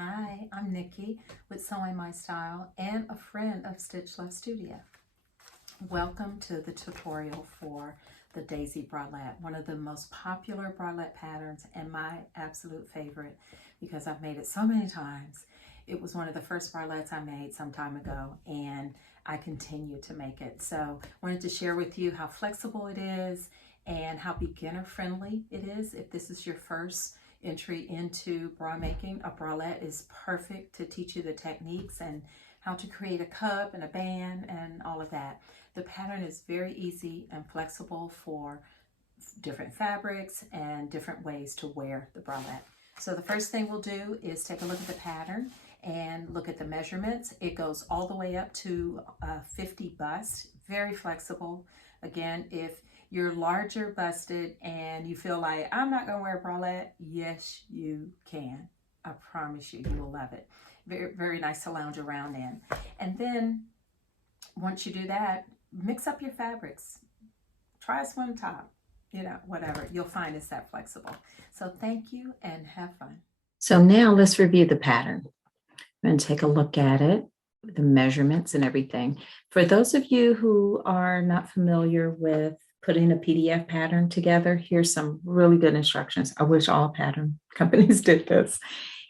Hi, I'm Nikki with Sewing My Style and a friend of Stitch Love Studio. Welcome to the tutorial for the Daisy Bralette, one of the most popular bralette patterns and my absolute favorite because I've made it so many times. It was one of the first bralettes I made some time ago and I continue to make it. So I wanted to share with you how flexible it is and how beginner friendly it is. If this is your first entry into bra making, a bralette is perfect to teach you the techniques and how to create a cup and a band and all of that. The pattern is very easy and flexible for different fabrics and different ways to wear the bralette. So the first thing we'll do is take a look at the pattern and look at the measurements. It goes all the way up to 50 bust, very flexible. Again, if you're larger busted and you feel like, I'm not gonna wear a bralette, yes, you can. I promise you, you will love it. Very, very nice to lounge around in. And then once you do that, mix up your fabrics. Try a swim top, whatever. You'll find it's that flexible. So thank you and have fun. So now let's review the pattern. I'm going to take a look at it, the measurements and everything. For those of you who are not familiar with putting a PDF pattern together, here's some really good instructions. I wish all pattern companies did this.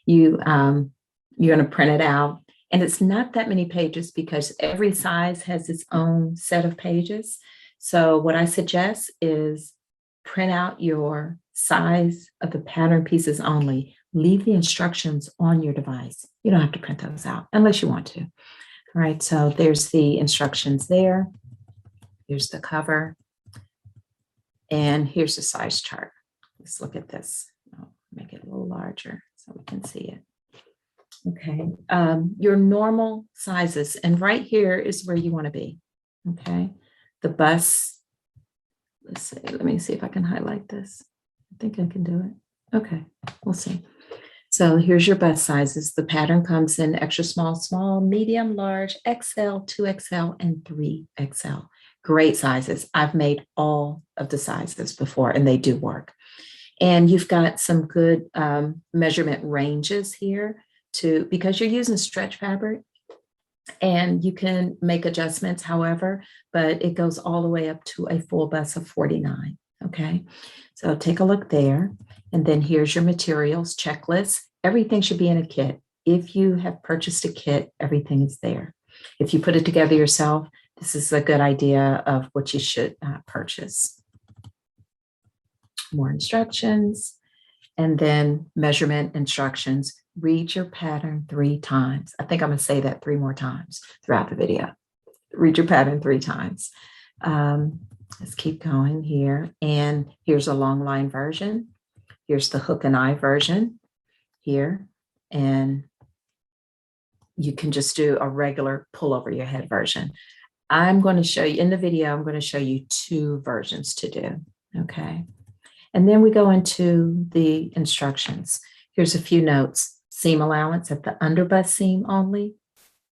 You're going to print it out, and it's not that many pages because every size has its own set of pages. So what I suggest is print out your size of the pattern pieces only. Leave the instructions on your device. You don't have to print those out unless you want to. All right, so there's the instructions there. Here's the cover. And here's the size chart. Let's look at this. I'll make it a little larger so we can see it. Okay, your normal sizes. And right here is where you want to be. Okay, the bust. Let's see. Let me see if I can highlight this. I think I can do it. Okay, we'll see. So here's your bust sizes. The pattern comes in extra small, small, medium, large, XL, 2XL, and 3XL. Great sizes. I've made all of the sizes before and they do work. And you've got some good measurement ranges here because you're using stretch fabric and you can make adjustments, however, but it goes all the way up to a full bust of 49. Okay, so take a look there. And then here's your materials checklist. Everything should be in a kit. If you have purchased a kit, everything is there. If you put it together yourself, this is a good idea of what you should purchase. More instructions, and then measurement instructions. Read your pattern 3 times. I think I'm going to say that 3 more times throughout the video. Read your pattern 3 times. Let's keep going here. And here's a long line version. Here's the hook and eye version here. And you can just do a regular pull over your head version. I'm going to show you in the video, I'm going to show you 2 versions to do. Okay. And then we go into the instructions. Here's a few notes. Seam allowance at the underbust seam only,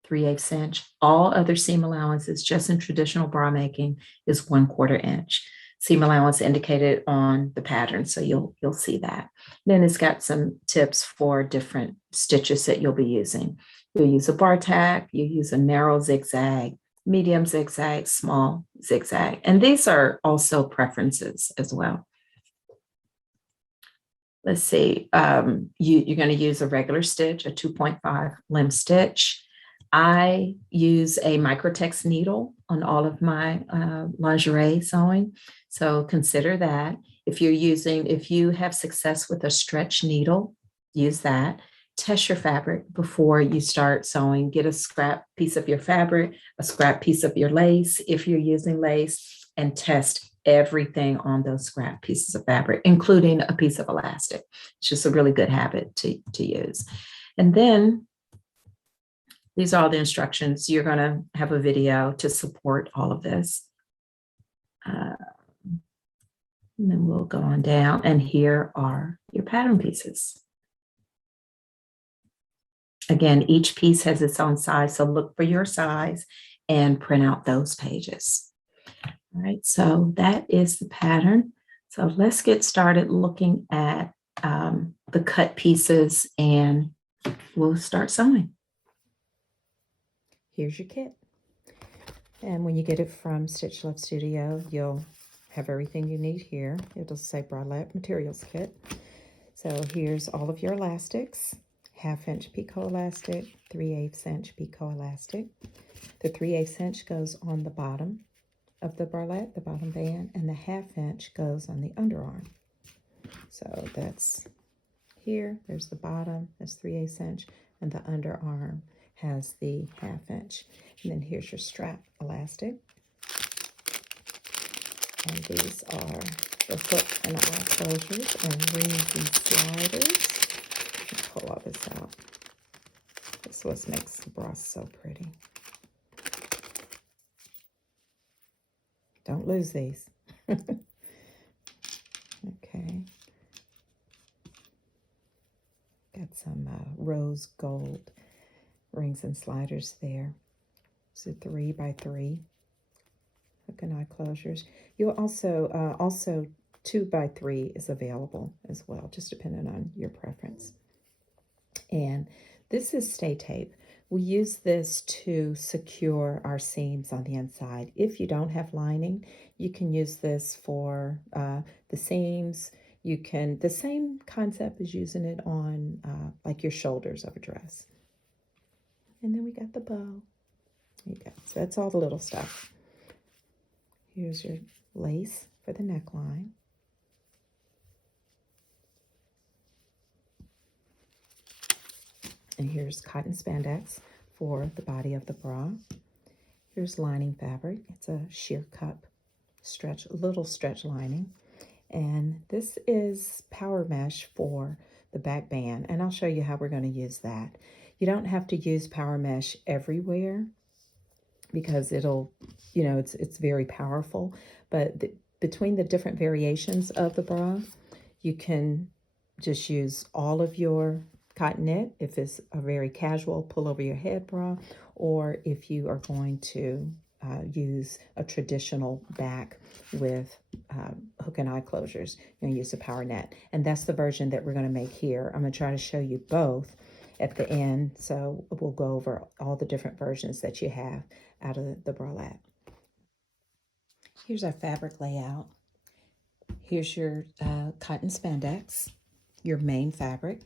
3/8 inch. All other seam allowances, just in traditional bra making, is 1/4 inch. Seam allowance indicated on the pattern, so you'll see that. Then it's got some tips for different stitches that you'll be using. You'll use a bar tack, you use a narrow zigzag, medium zigzag, small zigzag. And these are also preferences as well. Let's see, you're going to use a regular stitch, a 2.5 limb stitch. I use a microtex needle on all of my lingerie sewing. So consider that. If you have success with a stretch needle, use that. Test your fabric before you start sewing. Get a scrap piece of your fabric, a scrap piece of your lace, if you're using lace, and test everything on those scrap pieces of fabric, including a piece of elastic. It's just a really good habit to use. And then these are all the instructions. You're going to have a video to support all of this. And then we'll go on down, and here are your pattern pieces. Again, each piece has its own size, so look for your size and print out those pages. All right, so that is the pattern. So let's get started looking at the cut pieces and we'll start sewing. Here's your kit. And when you get it from Stitch Love Studio, you'll have everything you need here. It'll say Bralette Materials Kit. So here's all of your elastics. 1/2 inch picot elastic, 3/8 inch picot elastic. The 3/8 inch goes on the bottom of the bralette, the bottom band, and the 1/2 inch goes on the underarm. So that's here, there's the bottom, that's 3/8 inch, and the underarm has the 1/2 inch. And then here's your strap elastic. And these are the hook and eye closures and rings and sliders. Let's pull all this out. This is what makes the bra so pretty. Don't lose these. Okay. Got some rose gold rings and sliders there. So 3x3 hook and eye closures. You'll also 2x3 is available as well, just depending on your preference. And this is stay tape. We use this to secure our seams on the inside. If you don't have lining, you can use this for the seams. You can, the same concept as using it on like your shoulders of a dress. And then we got the bow. There you go. So that's all the little stuff. Here's your lace for the neckline. And here's cotton spandex for the body of the bra. Here's lining fabric. It's a sheer cup stretch, little stretch lining. And this is power mesh for the back band. And I'll show you how we're going to use that. You don't have to use power mesh everywhere because it'll, you know, it's very powerful. But between the different variations of the bra, you can just use all of your cotton knit if it's a very casual pull over your head bra, or if you are going to use a traditional back with hook and eye closures, you're going to use a power net. And that's the version that we're going to make here. I'm going to try to show you both at the end, so we'll go over all the different versions that you have out of the bralette. Here's our fabric layout. Here's your cotton spandex, your main fabric.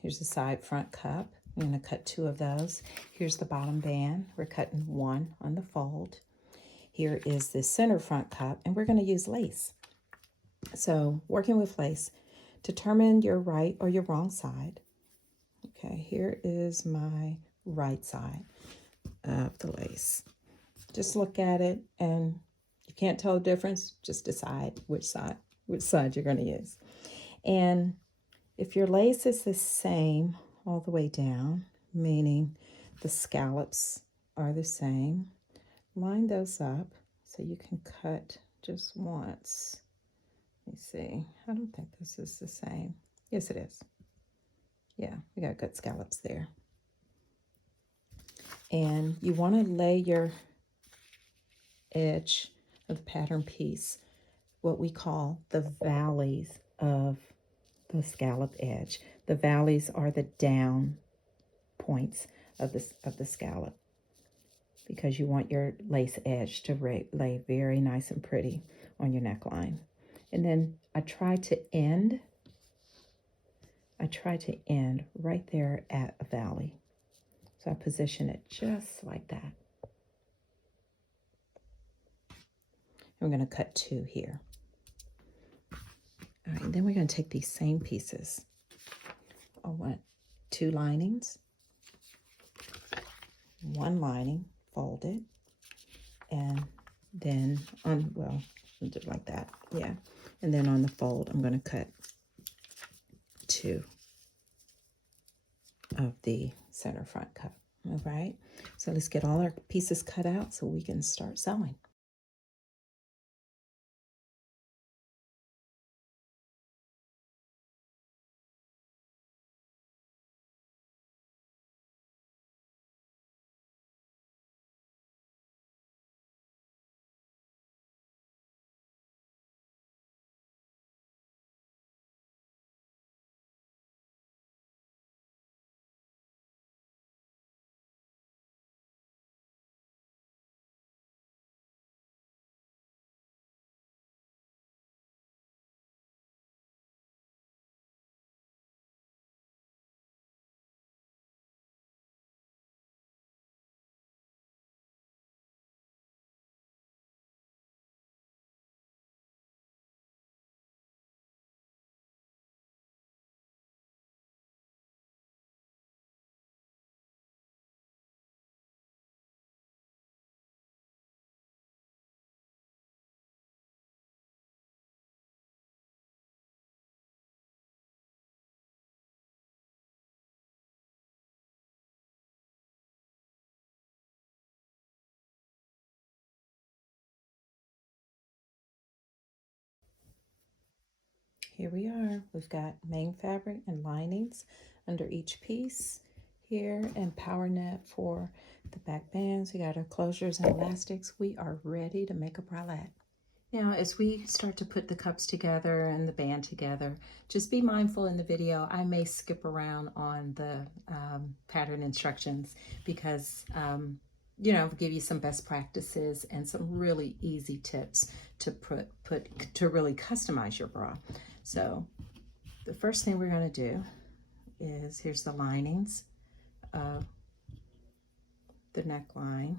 Here's the side front cup. I'm going to cut 2 of those. Here's the bottom band. We're cutting 1 on the fold. Here is the center front cup, and we're going to use lace. So working with lace, determine your right or your wrong side. Okay, here is my right side of the lace. Just look at it, and you can't tell the difference, just decide which side you're going to use. And if your lace is the same all the way down, meaning the scallops are the same, line those up so you can cut just once. Let me see. I don't think this is the same. Yes, it is. Yeah, we got good scallops there. And you want to lay your edge of the pattern piece, what we call the valleys of the scallop edge. The valleys are the down points of the scallop, because you want your lace edge to lay very nice and pretty on your neckline. And then I try to end right there at a valley. So I position it just like that. And we're going to cut 2 here. All right, then we're going to take these same pieces. I want 2 linings, 1 lining folded, and then on, well, just like that, yeah. And then on the fold, I'm going to cut 2 of the center front cup. All right, so let's get all our pieces cut out so we can start sewing. here we are. We've got main fabric and linings under each piece here, and power net for the back bands. We got our closures and elastics. We are ready to make a bralette. Now, as we start to put the cups together and the band together, just be mindful in the video, I may skip around on the pattern instructions because, give you some best practices and some really easy tips to to really customize your bra. So the first thing we're going to do is, here's the linings of the neckline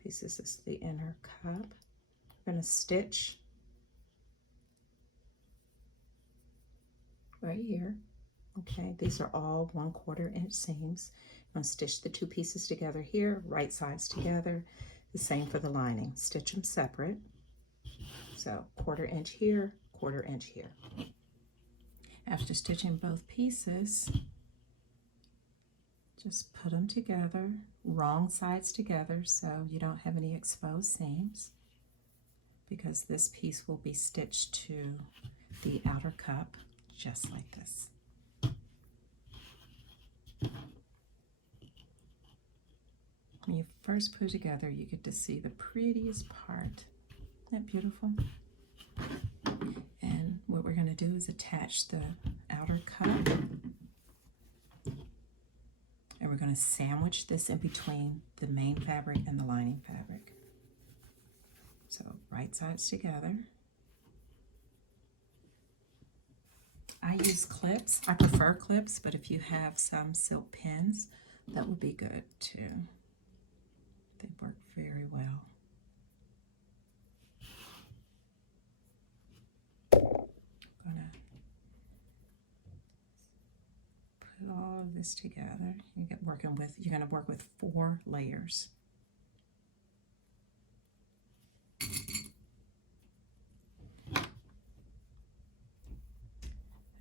piece. This is the inner cup. We're going to stitch right here. Okay, these are all 1/4 inch seams. I'm going to stitch the two pieces together here, right sides together. The same for the lining. Stitch them separate. So 1/4 inch here, 1/4 inch here. After stitching both pieces, just put them together, wrong sides together, so you don't have any exposed seams, because this piece will be stitched to the outer cup just like this. When you first put it together, you get to see the prettiest part. Isn't that beautiful? And what we're going to do is attach the outer cup, and we're going to sandwich this in between the main fabric and the lining fabric. So right sides together. I use clips. I prefer clips, but if you have some silk pins, that would be good too. They work very well. I'm gonna put all of this together. You're gonna work with 4 layers.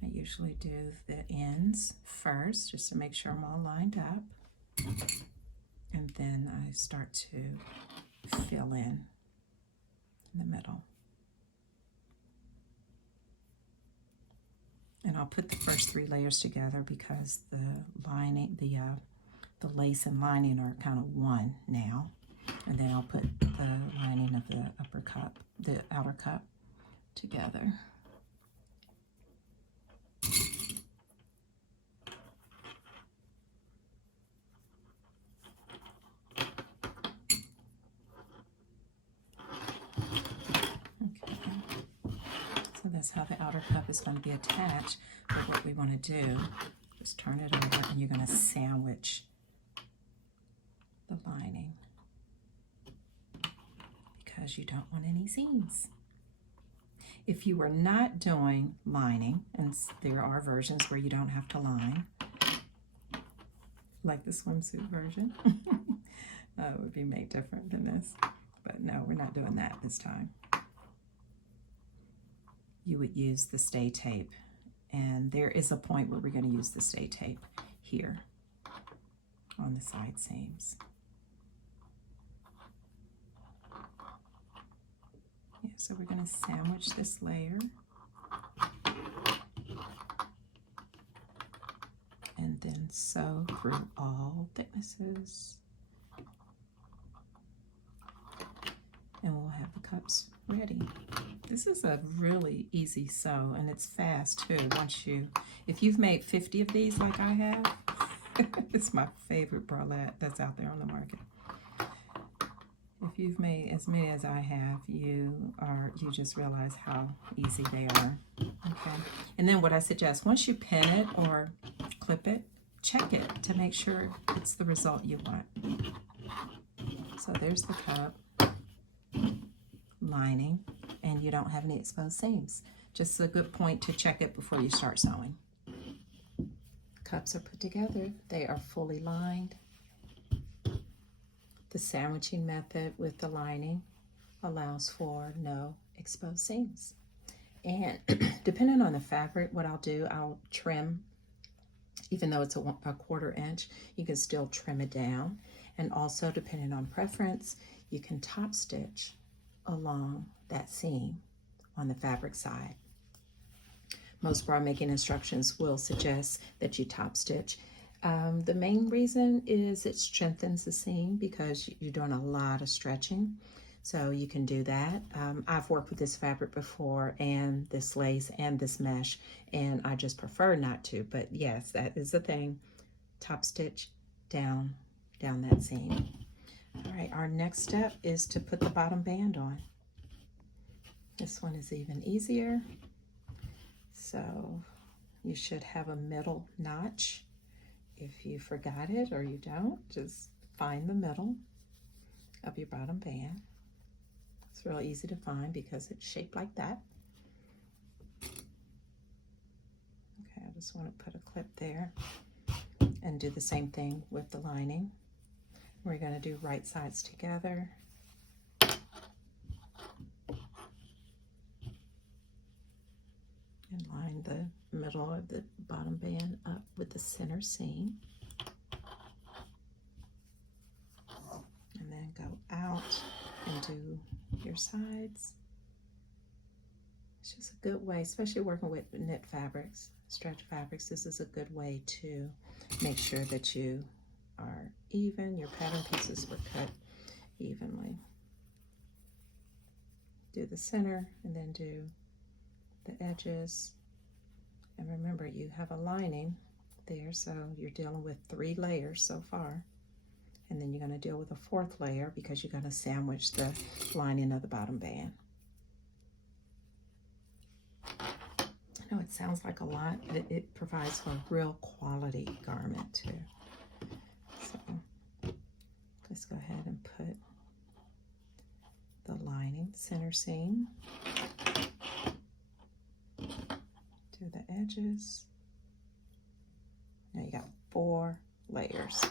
I usually do the ends first, just to make sure I'm all lined up. And then I start to fill in the middle. And I'll put the first 3 layers together because the lining, the lace and lining are kind of one now. And then I'll put the lining of the upper cup, the outer cup together. That's how the outer cup is going to be attached. But what we want to do is turn it over, and you're going to sandwich the lining because you don't want any seams. If you were not doing lining, and there are versions where you don't have to line, like the swimsuit version, it would be made different than this. But no, we're not doing that this time. You would use the stay tape, and there is a point where we're going to use the stay tape here on the side seams. Yeah, so we're going to sandwich this layer and then sew through all thicknesses, and we'll have the cups ready. This is a really easy sew, and it's fast too. If you've made 50 of these like I have, it's my favorite bralette that's out there on the market. If you've made as many as I have, you just realize how easy they are. Okay, and then what I suggest, once you pin it or clip it, check it to make sure it's the result you want. So there's the cup, lining, and you don't have any exposed seams. Just a good point to check it before you start sewing. Cups are put together. They are fully lined. The sandwiching method with the lining allows for no exposed seams. And depending on the fabric, what I'll do, I'll trim, even though it's a 1/4 inch, you can still trim it down. And also, depending on preference, you can top stitch along that seam on the fabric side. most bra making instructions will suggest that you top stitch. The main reason is it strengthens the seam because you're doing a lot of stretching. So you can do that. I've worked with this fabric before and this lace and this mesh, and I just prefer not to, but yes, that is the thing. Top stitch down that seam. All right, our next step is to put the bottom band on. This one is even easier. So you should have a middle notch. If you forgot it or you don't, just find the middle of your bottom band. It's real easy to find because it's shaped like that. Okay, I just want to put a clip there and do the same thing with the lining. We're going to do right sides together. And line the middle of the bottom band up with the center seam. And then go out and do your sides. It's just a good way, especially working with knit fabrics, stretch fabrics. This is a good way to make sure that you are even. Your pattern pieces were cut evenly. Do the center and then do the edges. And remember, you have a lining there, so you're dealing with 3 layers so far. And then you're going to deal with a 4th layer because you're going to sandwich the lining of the bottom band. I know it sounds like a lot, but it provides a real quality garment too. So let's go ahead and put the lining, center seam, do the edges. Now you got 4 layers.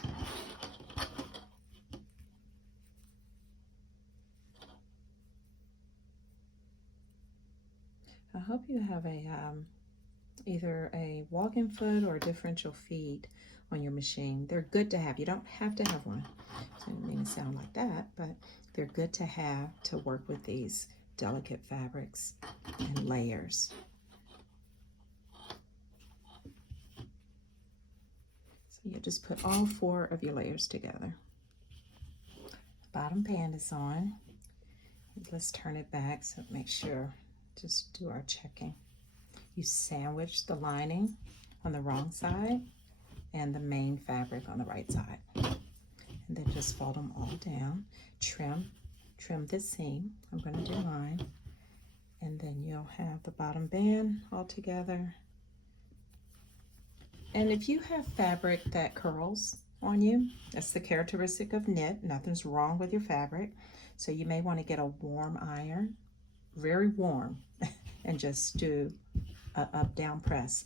I hope you have a either a walk-in foot or a differential feed on your machine. They're good to have. You don't have to have one. So I didn't mean to sound like that, but they're good to have to work with these delicate fabrics and layers. So you just put all 4 of your layers together. Bottom band is on. Let's turn it back so make sure. Just do our checking. You sandwich the lining on the wrong side and the main fabric on the right side. And then just fold them all down. Trim this seam. I'm going to do mine. And then you'll have the bottom band all together. And if you have fabric that curls on you, that's the characteristic of knit. Nothing's wrong with your fabric. So you may want to get a warm iron, very warm, and just do a up-down press.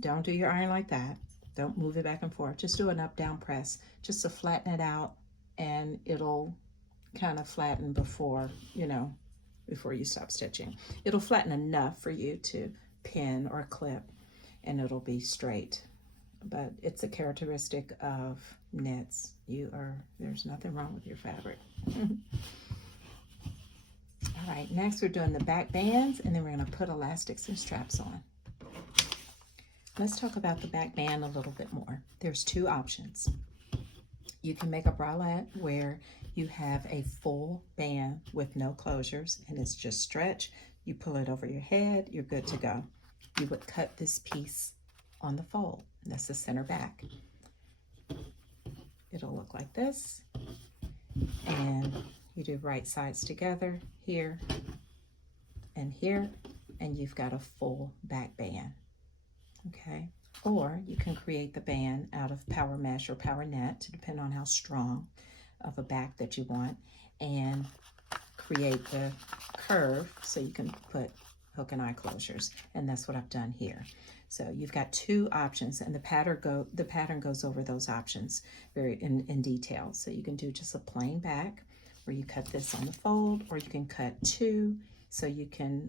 Don't do your iron like that. Don't move it back and forth. Just do an up-down press just to flatten it out, and it'll kind of flatten before you stop stitching. It'll flatten enough for you to pin or clip, and it'll be straight. But it's a characteristic of knits. There's nothing wrong with your fabric. All right, next we're doing the back bands, and then we're going to put elastics and straps on. Let's talk about the back band a little bit more. There's 2 options. You can make a bralette where you have a full band with no closures, and it's just stretch. You pull it over your head, you're good to go. You would cut this piece on the fold. That's the center back. It'll look like this, and you do right sides together here, and you've got a full back band, okay? Or you can create the band out of power mesh or power net, to depend on how strong of a back that you want, and create the curve so you can put hook and eye closures, and that's what I've done here. So you've got 2 options, and the pattern goes over those options very in detail. So you can do just a plain back, where you cut this on the fold, or you can cut 2 so you can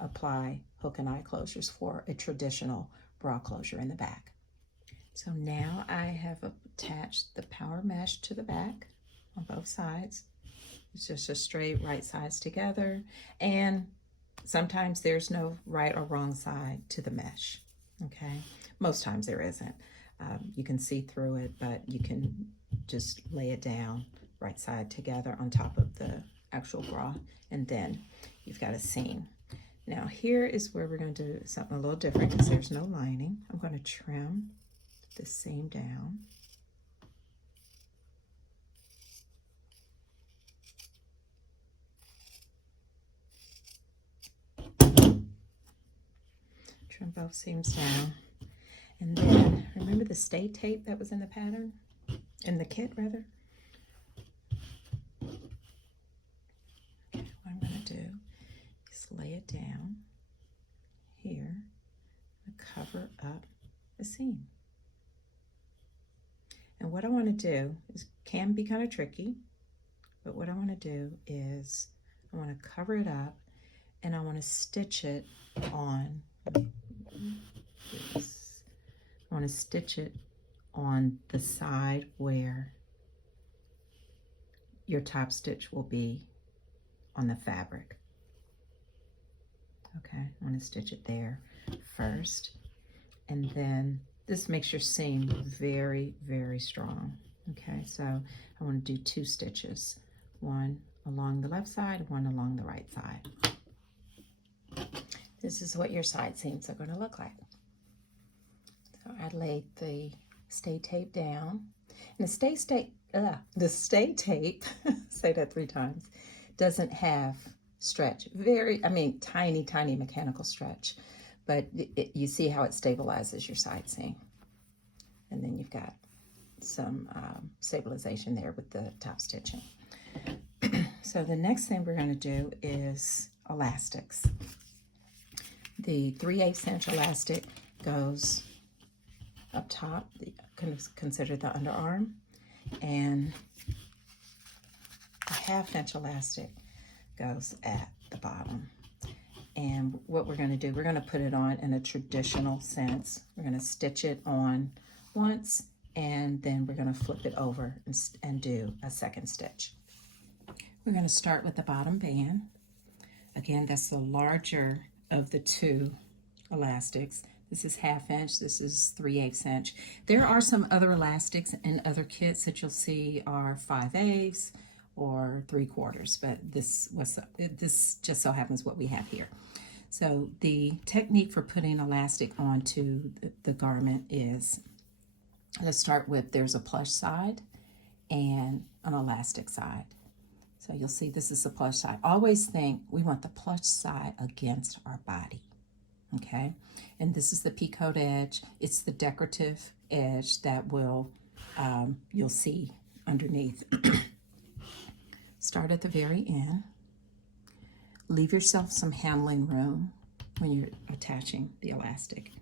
apply hook and eye closures for a traditional bra closure in the back. So now I have attached the power mesh to the back on both sides. It's just a straight right sides together, and sometimes there's no right or wrong side to the mesh, okay? Most times there isn't. You can see through it, but you can just lay it down right side together on top of the actual bra, and then you've got a seam. Now here is where we're going to do something a little different because there's no lining. I'm going to trim the seam down. Trim both seams down. And then, remember the stay tape that was in the pattern? In the kit, rather? Okay, what I'm going to do is lay it down here and cover up the seam. And what I want to do is, can be kind of tricky, but what I want to do is I want to cover it up and I want to stitch it on this. I want to stitch it on the side where your top stitch will be on the fabric. Okay, I want to stitch it there first, and then this makes your seam very, very strong. Okay, so I want to do 2 stitches, one along the left side, one along the right side. This is what your side seams are going to look like. So I laid the stay tape down, and the stay tape, say that 3 times, doesn't have stretch. Tiny mechanical stretch, but you see how it stabilizes your side seam. And then you've got some stabilization there with the top stitching. So the next thing we're going to do is elastics. The 3/8 inch elastic goes up top, consider the underarm, and a 1/2 inch elastic goes at the bottom. And what we're going to do, we're going to put it on in a traditional sense. We're going to stitch it on once, and then we're going to flip it over and do a second stitch. We're going to start with the bottom band. Again, that's the larger of the 2 elastics. This is 1/2 inch, this is 3/8 inch. There are some other elastics in other kits that you'll see are 5/8 or 3/4, but this just so happens what we have here. So the technique for putting elastic onto the garment is, let's start with, there's a plush side and an elastic side. So you'll see this is the plush side. Always think we want the plush side against our body. Okay, and this is the peacoat edge. It's the decorative edge that will you'll see underneath. Start at the very end. Leave yourself some handling room when you're attaching the elastic.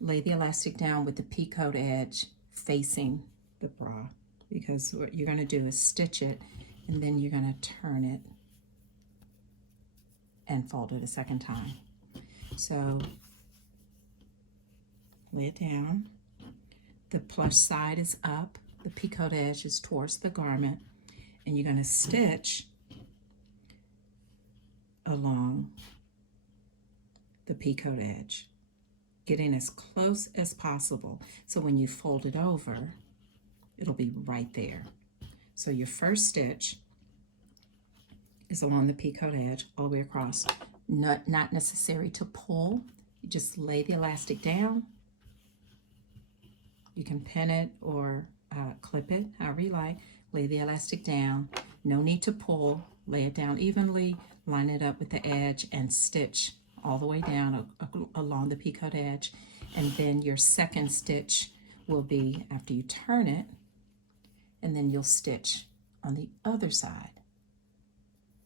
Lay the elastic down with the peacoat edge facing the bra, because what you're going to do is stitch it, and then you're going to turn it and fold it a second time. So lay it down. The plush side is up, the peacoat edge is towards the garment, and you're going to stitch along the peacoat edge, getting as close as possible. So when you fold it over, it'll be right there. So your first stitch is along the peacoat edge all the way across. Not necessary to pull. You just lay the elastic down. You can pin it or clip it, however you like. Lay the elastic down. No need to pull. Lay it down evenly. Line it up with the edge and stitch all the way down along the peacoat edge. And then your second stitch will be after you turn it, and then you'll stitch on the other side.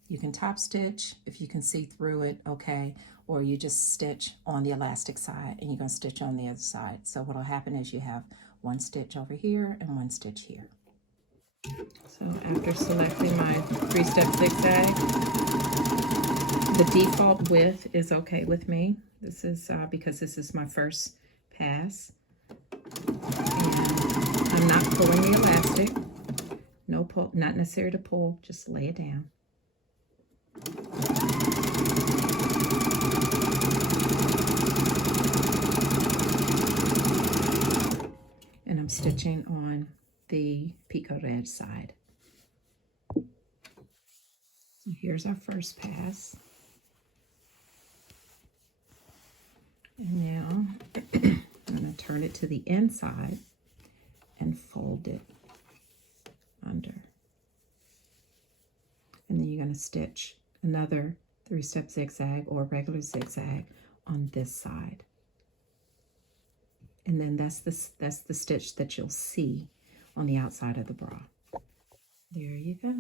You can top stitch if you can see through it, okay, or you just stitch on the elastic side and you're going to stitch on the other side. So what will happen is you have 1 stitch over here and 1 stitch here. So after selecting my 3-step zigzag, the default width is okay with me. This is because this is my first pass. And I'm not pulling the elastic. No pull, not necessary to pull, just lay it down. I'm stitching on the picot edge side. So here's our first pass. And now I'm going to turn it to the inside and fold it under. And then you're going to stitch another 3-step zigzag or regular zigzag on this side. And then that's the stitch that you'll see on the outside of the bra. There you go.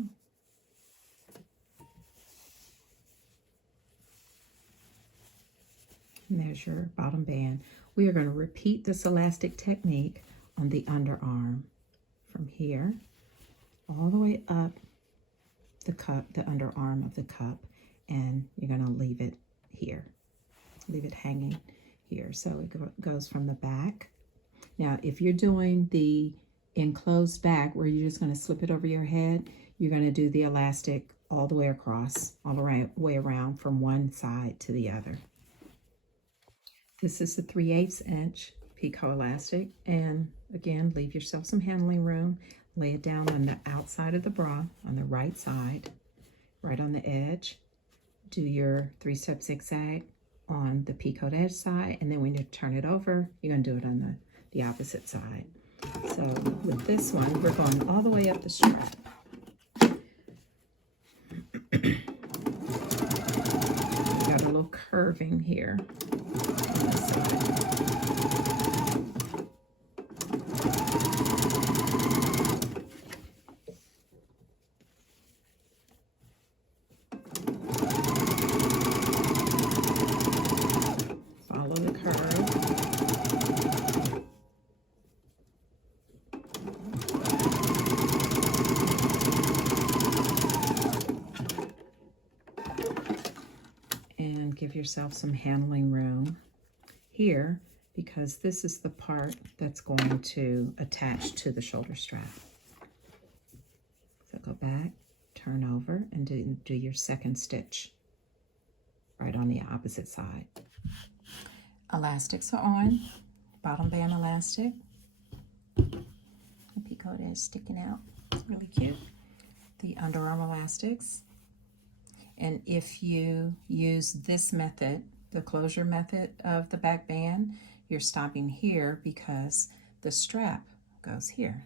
And there's your bottom band. We are going to repeat this elastic technique on the underarm from here all the way up the cup, the underarm of the cup, and you're going to leave it here. Leave it hanging here. So it goes from the back. Now, if you're doing the enclosed back where you're just going to slip it over your head, you're going to do the elastic all the way across, all the way around from one side to the other. This is the 3/8 inch picot elastic, and again, leave yourself some handling room. Lay it down on the outside of the bra, on the right side, right on the edge. Do your 3-step zigzag on the picot edge side, and then when you turn it over, you're going to do it on the opposite side. So with this one, we're going all the way up the strap. Got a little curving here on this side. Follow the curve. And give yourself some handling room here, because this is the part that's going to attach to the shoulder strap. So go back, turn over, and do your second stitch right on the opposite side. Elastics are on, bottom band elastic. The picot edge sticking out, it's really cute. The underarm elastics. And if you use this method, the closure method of the back band, you're stopping here because the strap goes here.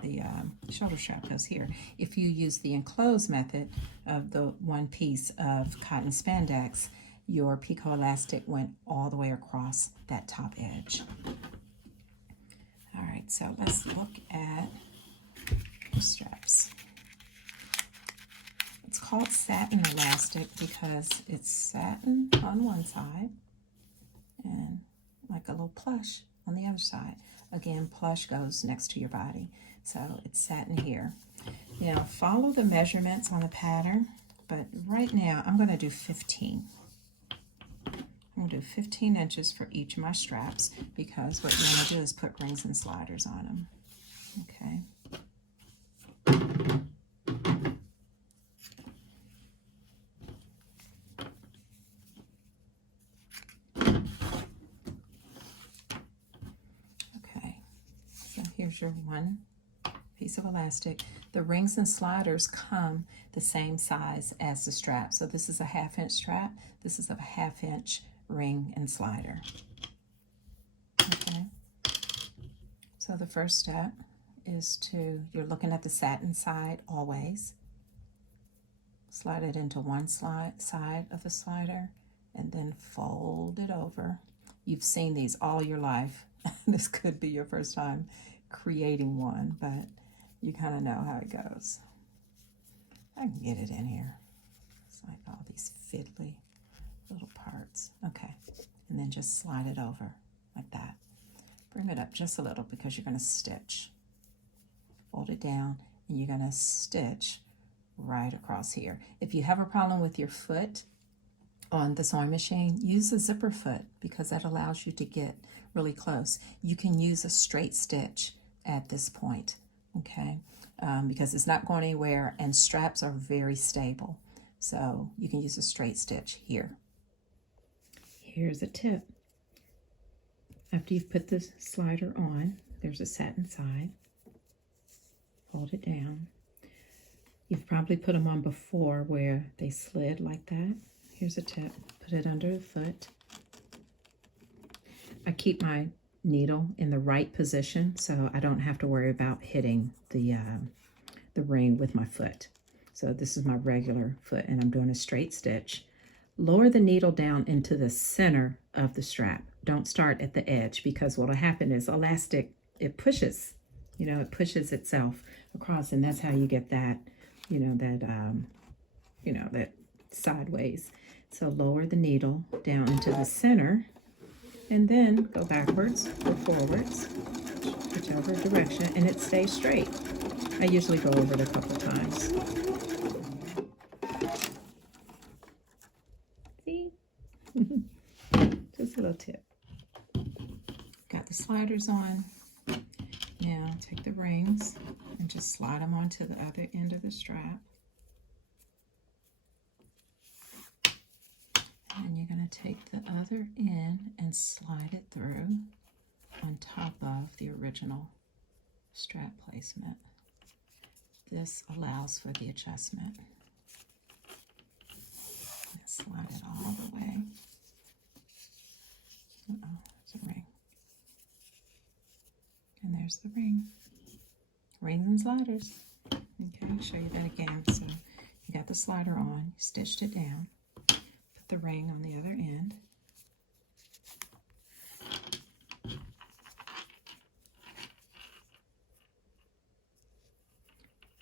The shoulder strap goes here. If you use the enclosed method of the one piece of cotton spandex, your picot elastic went all the way across that top edge. All right, so let's look at the straps. It's called satin elastic because it's satin on one side and like a little plush on the other side. Again, plush goes next to your body, so it's satin here. Now follow the measurements on the pattern, but right now I'm going to do 15. I'm going to do 15 inches for each of my straps because what you want to do is put rings and sliders on them. Okay. Here's your one piece of elastic. The rings and sliders come the same size as the strap. So this is a 1/2 inch strap. This is a 1/2 inch ring and slider. Okay. So the first step is you're looking at the satin side always. Slide it into one side of the slider and then fold it over. You've seen these all your life. This could be your first time creating one, but you kind of know how it goes. I can get it in here. It's like all these fiddly little parts. Okay, and then just slide it over like that. Bring it up just a little because you're going to stitch. Fold it down and you're going to stitch right across here. If you have a problem with your foot on the sewing machine, use a zipper foot because that allows you to get really close. You can use a straight stitch at this point, okay, because it's not going anywhere and straps are very stable. So you can use a straight stitch here. Here's a tip. After you've put the slider on, there's a satin side. Fold it down. You've probably put them on before where they slid like that. Here's a tip. Put it under the foot. I keep my needle in the right position so I don't have to worry about hitting the ring with my foot. So this is my regular foot and I'm doing a straight stitch. Lower the needle down into the center of the strap. Don't start at the edge, because what will happen is elastic, it pushes, it pushes itself across, and that's how you get that, that sideways. So lower the needle down into the center and then go backwards or forwards, whichever direction, and it stays straight. I usually go over it a couple times. See? Just a little tip. Got the sliders on. Now take the rings and just slide them onto the other end of the strap. And you're going to take the other end and slide it through on top of the original strap placement. This allows for the adjustment. Slide it all the way. Uh-oh, there's a ring. And there's the ring. Rings and sliders. Okay, I'll show you that again. So you got the slider on, you stitched it down, put the ring on the other end.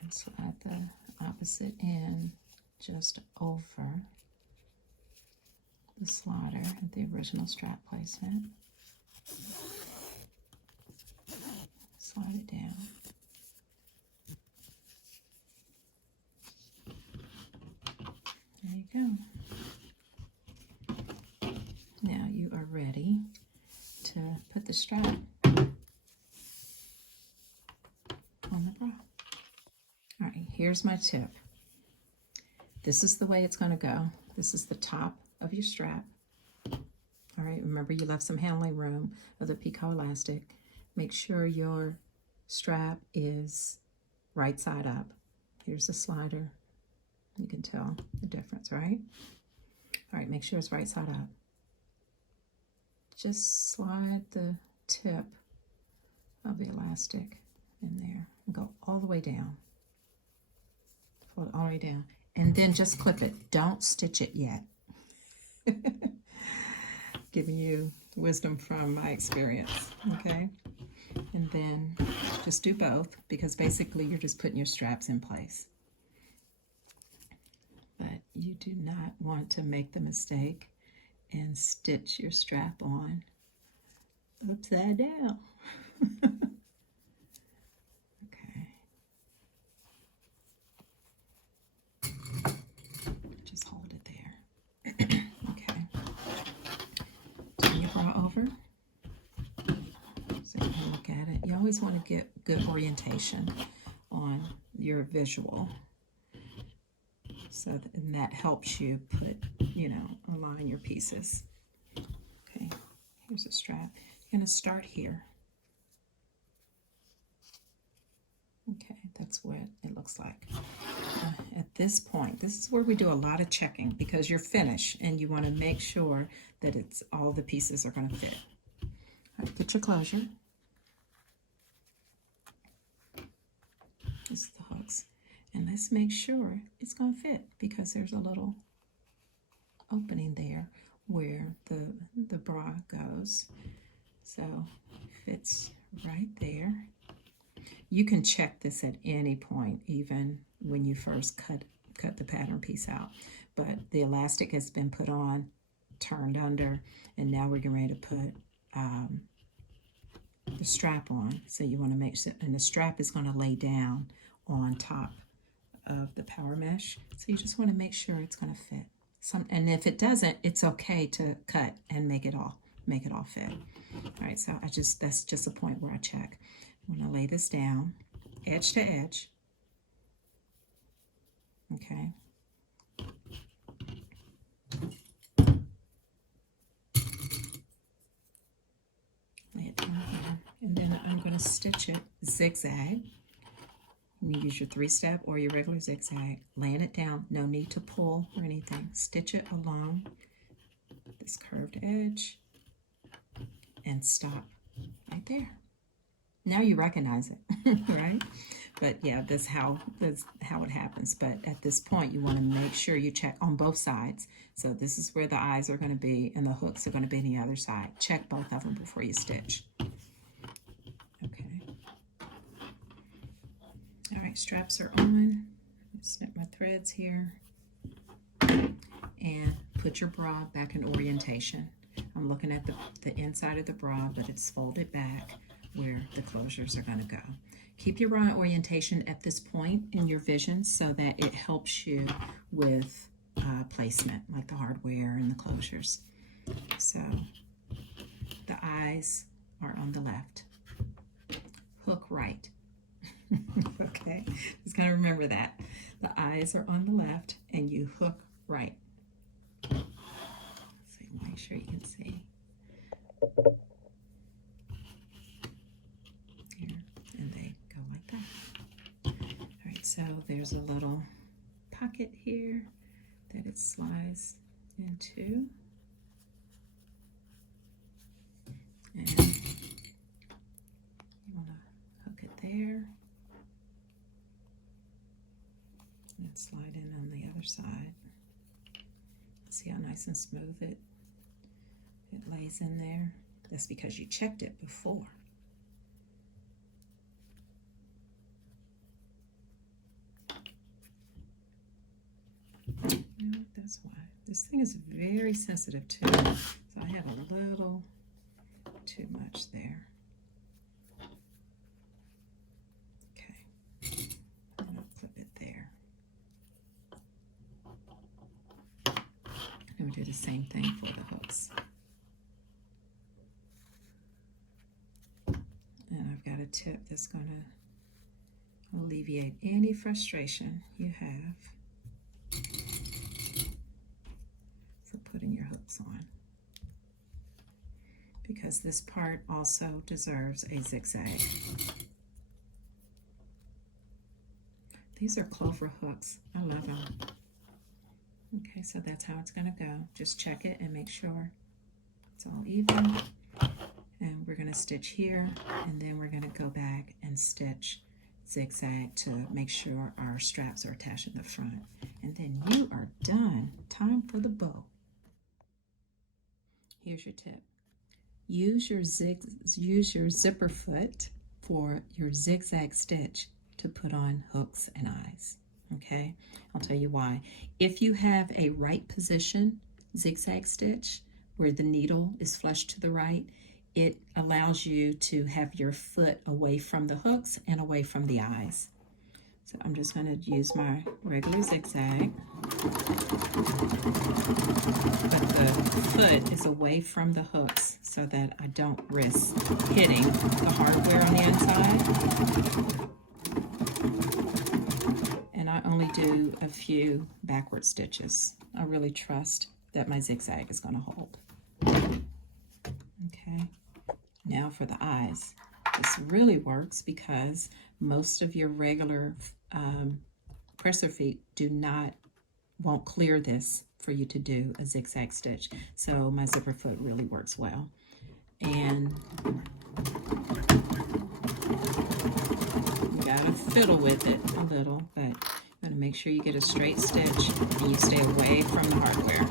And slide the opposite end just over the slider at the original strap placement. Slide it down. There you go. Now you are ready to put the strap on the bra. All right, here's my tip. This is the way it's going to go. This is the top of your strap. All right, remember you left some handling room of the picot elastic. Make sure your strap is right side up. Here's the slider. You can tell the difference, right? All right, make sure it's right side up. Just slide the tip of the elastic in there and go all the way down. Fold it all the way down. And then just clip it. Don't stitch it yet. Giving you wisdom from my experience, okay? And then just do both, because basically you're just putting your straps in place. But you do not want to make the mistake and stitch your strap on upside down. Okay. Just hold it there. Okay. Turn your bra over. So you can look at it. You always want to get good orientation on your visual. So and that helps you put, align your pieces. Okay, here's a strap. You're going to start here. Okay, that's what it looks like. At this point, this is where we do a lot of checking, because you're finished and you want to make sure that it's all the pieces are going to fit. All right, get your closure. This is the hooks. And let's make sure it's going to fit, because there's a little opening there where the bra goes. So it fits right there. You can check this at any point, even when you first cut the pattern piece out. But the elastic has been put on, turned under, and now we're getting ready to put the strap on. So you want to make sure, and the strap is going to lay down on top of the power mesh. So you just want to make sure it's going to fit. And if it doesn't, it's okay to cut and make it all fit. All right, so that's just a point where I check. I'm going to lay this down, edge to edge. Okay. Lay it down here. And then I'm going going to stitch it zigzag. You use your 3-step or your regular zigzag, laying it down. No need to pull or anything. Stitch it along this curved edge and stop right there. Now you recognize it, right? But yeah, that's how it happens. But at this point, you want to make sure you check on both sides. So this is where the eyes are going to be, and the hooks are going to be on the other side. Check both of them before you stitch. Okay. All right, straps are on. Snip my threads here. And put your bra back in orientation. I'm looking at the inside of the bra, but it's folded back where the closures are going to go. Keep your bra orientation at this point in your vision so that it helps you with placement, like the hardware and the closures. So the eyes are on the left. Hook right. Okay, just kind of remember that. The eyes are on the left and you hook right. So make sure you can see. Here, and they go like that. All right, so there's a little pocket here that it slides into. And you want to hook it there. And slide in on the other side. See how nice and smooth it lays in there? That's because you checked it before. That's why. This thing is very sensitive too. So I have a little too much there. Okay. And I'll clip it there. And we do the same thing for the hooks. And I've got a tip that's going to alleviate any frustration you have for putting your hooks on. Because this part also deserves a zigzag. These are clover hooks. I love them. Okay, so that's how it's going to go. Just check it and make sure it's all even. And we're going to stitch here, and then we're going to go back and stitch zigzag to make sure our straps are attached in the front. And then you are done. Time for the bow. Here's your tip. Use your zipper foot for your zigzag stitch to put on hooks and eyes. Okay, I'll tell you why. If you have a right position zigzag stitch where the needle is flush to the right, it allows you to have your foot away from the hooks and away from the eyes. So I'm just going to use my regular zigzag, but the foot is away from the hooks so that I don't risk hitting the hardware on the inside. And I only do a few backward stitches. I really trust that my zigzag is going to hold. Okay, now for the eyes. This really works because most of your regular presser feet won't clear this for you to do a zigzag stitch. So my zipper foot really works well. And you gotta fiddle with it a little, but you gotta make sure you get a straight stitch and you stay away from the hardware.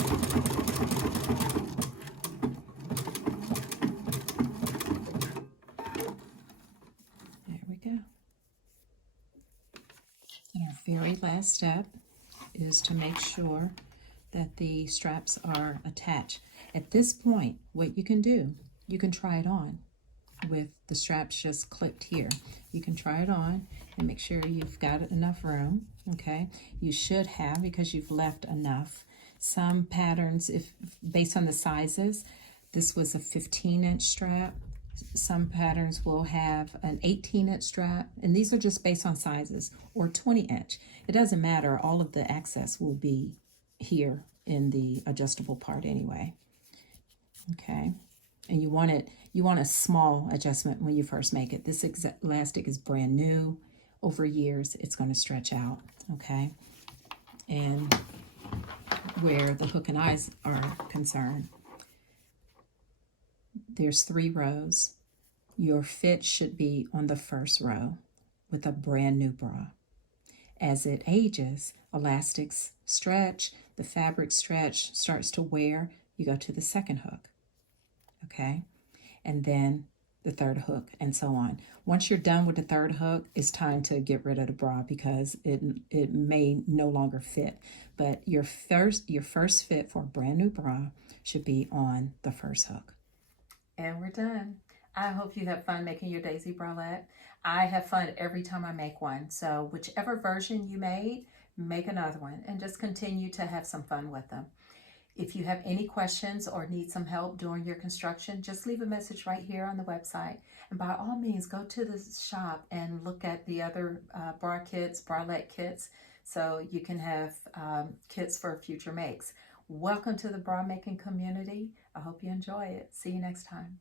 And our very last step is to make sure that the straps are attached. At this point, what you can do, you can try it on with the straps just clipped here. You can try it on and make sure you've got enough room, okay? You should have, because you've left enough. Some patterns, if based on the sizes, this was a 15-inch strap. Some patterns will have an 18-inch strap, and these are just based on sizes, or 20-inch. It doesn't matter. All of the access will be here in the adjustable part anyway. Okay, and you want it You want a small adjustment when you first make it. This elastic is brand new. Over years, it's going to stretch out, okay? And where the hook and eyes are concerned, there's 3 rows. Your fit should be on the first row with a brand new bra. As it ages, elastics stretch, the fabric stretch starts to wear, you go to the second hook, okay? And then the third hook, and so on. Once you're done with the third hook, it's time to get rid of the bra because it may no longer fit. But your first fit for a brand new bra should be on the first hook. And we're done. I hope you have fun making your Daisy Bralette. I have fun every time I make one. So whichever version you made, make another one and just continue to have some fun with them. If you have any questions or need some help during your construction, just leave a message right here on the website. And by all means, go to the shop and look at the other bra kits, bralette kits, so you can have kits for future makes. Welcome to the bra making community. I hope you enjoy it. See you next time.